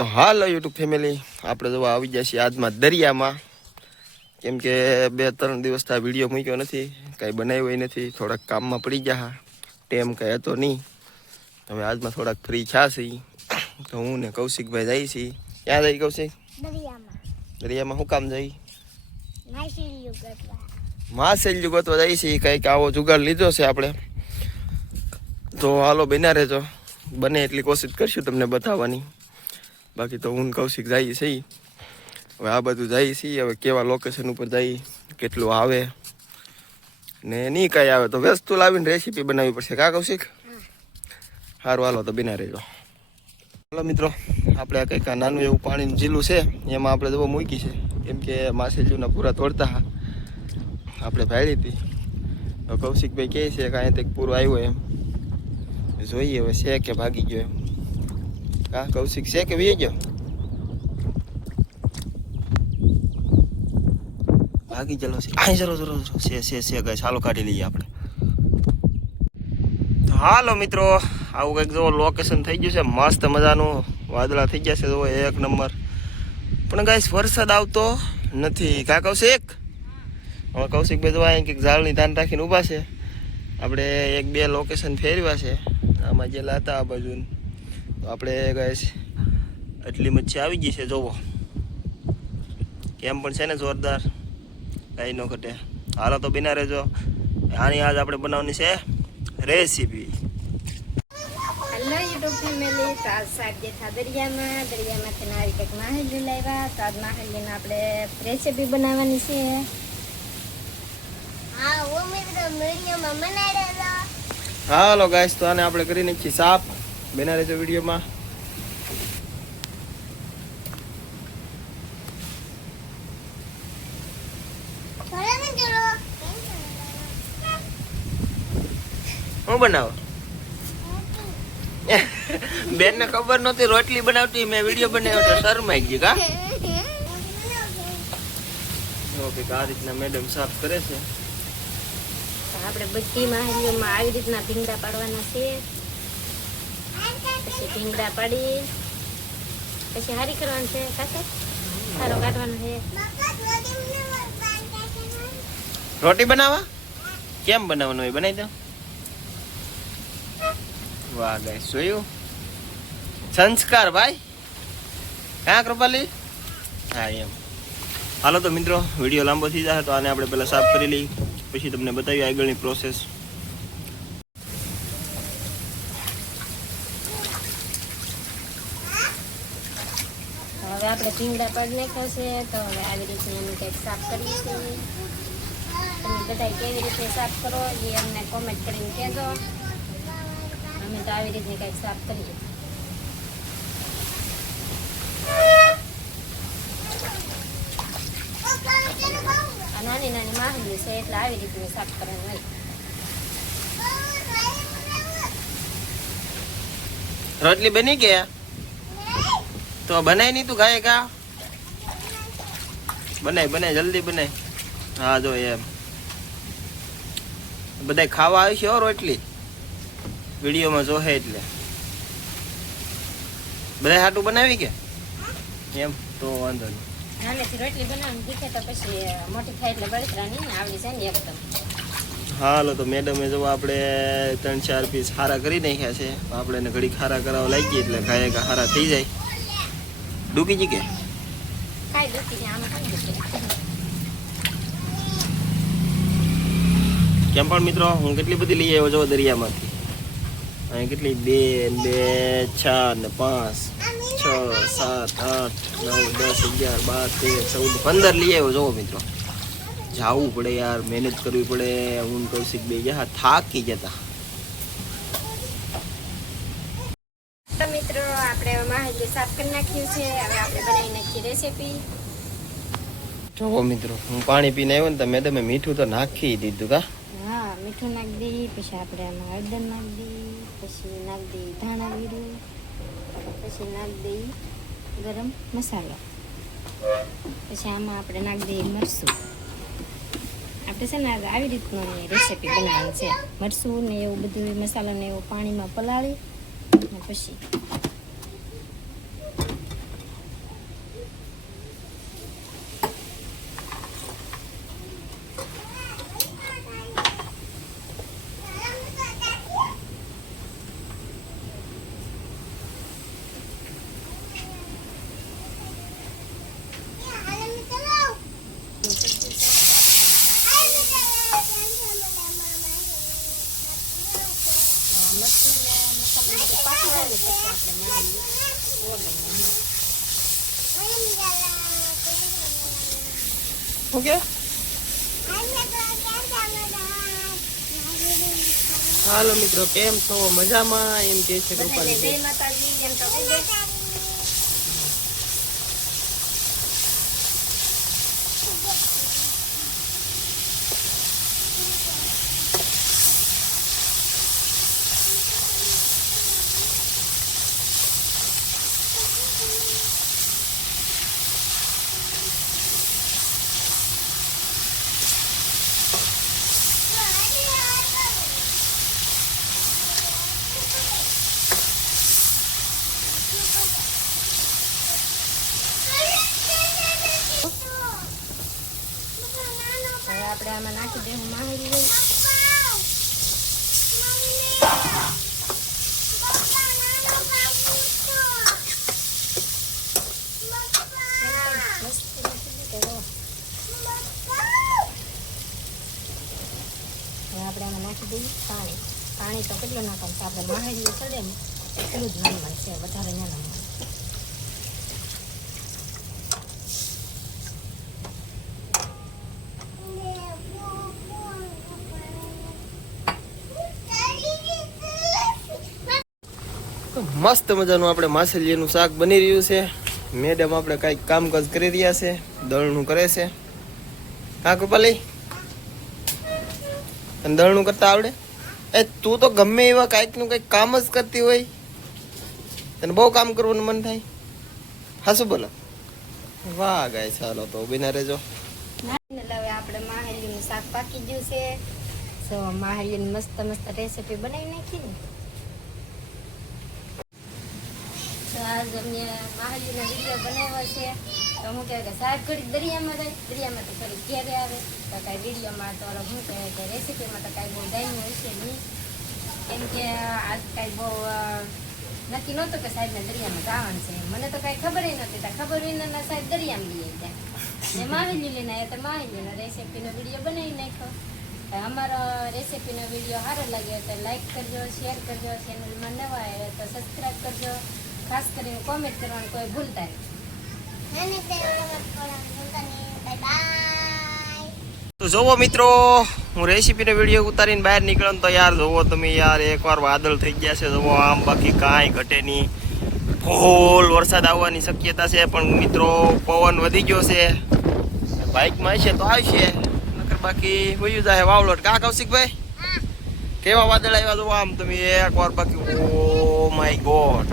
તો હાલો YouTube family, આપણે જો આવી ગયા છીએ આજમાં દરિયામાં. કેમ કે 2-3 દિવસથી આ વિડીયો મૂક્યો નથી, કાંઈ બનાવ્યો નથી, થોડાક કામમાં પડી ગયા, ટેમ કાંઈ હતો નહીં. હવે આજમાં થોડાક ફ્રી છે. તો હું ને કૌશિકભાઈ જઈએ છીએ. ક્યાં જઈ કૌશિક? દરિયામાં શું કામ જઈ? માછલીઓ ગોતવા જઈએ છીએ. કંઈક આવો જુગાડ લીધો છે આપણે. તો હાલો બન્યા રહેજો, બને એટલી કોશિશ કરશું તમને બતાવવાની. બાકી તો હું કૌશિક જઈએ છીએ. હવે આ બધું જઈએ છીએ. હવે કેવા લોકેશન ઉપર જઈએ, કેટલું આવે ને નહીં કાંઈ આવે તો વસ્તુ લાવીને રેસીપી બનાવવી પડશે. કા કૌશિક? સારું હાલો તો બિના રહેજો. હાલો મિત્રો, આપણે કંઈક નાનું એવું પાણીનું ઝીલું છે, એમાં આપણે દવા મૂકી છે. કેમ કે માછલીઓના પૂરા તોડતા આપણે ભાળી હતી. તો કૌશિકભાઈ કહે છે કે અહીંયા તક પૂરો આવ્યો એમ. જોઈએ હવે છે કે ભાગી ગયો એમ. કા કૌશિક છે કે વી ગયો? ભાગી ગયેલો છે. અહીં જરો છે ગાઈસ, હાલો કાઢી લઈએ આપણે. તો હાલો મિત્રો, આવું કંઈક જો લોકેશન થઈ ગયું છે મસ્ત મજાનું. વાદળા થઈ ગયા છે જો એક નંબર. પણ ગાઈસ વરસાદ આવતો નથી. કા કૌશિક? હવે કૌશિકભાઈ જો અહીં કંઈક ઝાડની ધ્યાન રાખીને ઊભા છે. આપણે 1-2 લોકેશન ફેરવ્યા છે. આમાં જે લાતા આ બાજુ તો આપણે ગાઈસ એટલી મચ્છી આવી ગઈ છે જોવો. કેમ પણ છે ને જોરદાર, કાંઈ ન ઘટે. હાલો તો બિના રહેજો. આની આજ આપણે બનાવવાની છે રેસીપી. હેલો યુટ્યુબ ફેમિલી, તો આજ સાહેબ જેઠા દરિયામાંથી આવી કંઈક માહેલી લાવ્યા. તો આજ માહેલીને આપણે રેસીપી બનાવવાની છે. હાલો ગાઈસ, તો આને આપણે કરી નાખીએ સાફ. બના રહેજો વિડીયોમાં. હું બનાવો? બેન ને ખબર નહોતી રોટલી બનાવતી, મેં વિડીયો બનાવ્યો તો શરમાઈ ગઈ. કા ઓકે, આ રીતના મેડમ સાફ કરે છે. આપણે બધી માહેલીઓમાં આવી રીતના ભીંગડા પાડવાના છે. પછી ભીંગડા પાડી પછી હારી કરવાનું છે. કાશે સારો કાઢવાનો છે. રોટી બનાવવા કેમ બનાવવાનું હોય બનાવી દો. વાહ ગાઈસ, જોયું સંસ્કાર ભાઈ. ક્યાં કૃપાલી? હા એમ. હાલો તો મિત્રો, વિડીયો લાંબો થઈ જાય તો આને આપણે પહેલાં સાફ કરી લઈ, પછી તમને બતાવીએ આગળની પ્રોસેસ. હવે આપણે ભીંગડા પાડી નાખ્યા છે. તો હવે આવી રીતે એનું કંઈક સાફ કરીએ છીએ. તમે બધા કેવી રીતે સાફ કરો એ અમને કોમેન્ટ કરીને કહેજો. અમે તો આવી રીતે કંઈક સાફ કરીએ. આ નાની નાની માહલી છે એટલે આવી રીતે સાફ કરવાનું હોય. રોટલી બની ગયા તો બનાય નહીં તું ગાય કા? બનાય જલ્દી બનાય. હા જો એમ બધા ખાવા આવી છે હો રોટલી, વિડીયોમાં જોહે એટલે. બધા હાટું બનાવી કે એમ? તો વાંધો નહીં. નાનેથી રોટલી બનાવવાનું શીખે તો પછી મોટી થાય એટલે બળતરા નહીં આવડી જાય ને એકદમ. હાલો તો મેડમે જો આપણે 3-4 પીસ હારા કરી નાખ્યા છે. આપણે એને ઘડી ખારા કરાવવા લાગીએ એટલે ગાય હારા થઈ જાય. ડૂકી જી કે કાંઈ દુખી જાય આમાં કાંઈ દુખી. કેમ પણ મિત્રો, હું કેટલી બધી લઈ આવ્યો જો દરિયામાંથી. અહીં કેટલી 2, 4 ને 5, 6, 7, 8, 9, 10, 11, 12, 13, 14, 15 લઈ આવ્યો જોવો મિત્રો. જાવું પડે યાર, મહેનત કરવી પડે. હું કૌશિક બે ગયા થાકી જતા. મિત્રો આપણે માહેલી સાફ કરી નાખ્યું છે. હવે આપણે બનાવી નાખીએ રેસીપી. જોવો મિત્રો, હું પાણી પીને આવ્યો ને તો મેડમે મીઠું તો નાખી દીધું. કા હા, મીઠું નાખી દઈએ. પછી આપણે આમાં હળદર નાખી દઈએ. પછી નાખી દઈએ ધાણા જીરું. પછી નાખી દઈએ ગરમ મસાલો. પછી આમાં આપણે નાખી દઈએ મરચું. આપણે છે ને આવી રીતનો રેસીપી બનાવવાની છે. મરચું ને એવું બધું મસાલો ને એવું પાણીમાં પલાળી અને પછી શું કે હાલો મિત્રો કેમ છો મજામાં એમ કે છે કૃપાલી જય માતાજી એમ તો કહી દે. હવે આપણે આમાં નાખી દઈએ માહી હોય. હવે આપણે આમાં નાખી દઈએ પાણી. પાણી તો કેટલું નાખવાનું છે આપણે માહેલી ચડે ને એટલું જ નાનું છે, વધારે ના નાનું. મસ્ત મજાનું આપણે માછલીનું શાક બની રહ્યું છે. મેડમ આપણે કાંઈક કામકાજ કરી રહ્યા છે, દળનું કરે છે. હા કૃપાલી તને દળનું કરતા આવડે? એ તું તો ગમે એવા કાંઈકનું કંઈક કામ જ કરતી હોય, તને બહુ કામ કરવાનું મન થાય. હા શું બોલો? વાહ ગાય ચાલો તો બિના રહેજો. હવે આપણે માહેલીનું શાક પાકી ગયું છે. તો માહેલીની મસ્ત મસ્ત રેસીપી બનાવી નાખી ને. તો આજ અમને માહેલીનો વિડીયો બનાવ્યો છે. તો હું કહે કે શાક ઘડી દરિયામાં જાય, દરિયામાં તો થોડી ઘેરે આવે તો કાંઈ વિડીયોમાં તો હું કહે કે રેસીપીમાં તો કાંઈ બહુ ડાયનું હશે નહીં, કેમ કે આજ કાંઈ બહુ નક્કી નહોતું કે સાહેબને દરિયામાં જવાનું છે. મને તો કાંઈ ખબર નહોતી. ત્યાં ખબર વિના સાહેબ દરિયામાં લઈ ગયા ને માહેલી લઈને આવ્યા. તો માહેલીનો રેસીપીનો વિડીયો બનાવી નાખ્યો. અમારો રેસીપીનો વિડીયો સારો લાગ્યો તો લાઈક કરજો, શેર કરજો, ચેનલમાં નવા આવ્યા તો સબસ્ક્રાઈબ કરજો. ખાસ કરીને કોમેન્ટ કરવાનું કોઈ ભૂલતા નહીં. તો જોવો મિત્રો, હું રેસીપીનો વિડીયો ઉતારીને બહાર નીકળ્યો ને તો યાર જોવો તમે યાર એકવાર વાદળ થઈ ગયા છે. જોવો આમ બાકી કાંઈ ઘટે નહીં. ફૂલ વરસાદ આવવાની શક્યતા છે, પણ મિત્રો પવન વધી ગયો છે. બાઇકમાં હશે તો આવશે, નકર બાકી વયું જાય વાવલોટ. કા કૌશિકભાઈ કેવા વાદળ આવ્યા જોવો આમ તમે એકવાર બાકી. Oh my God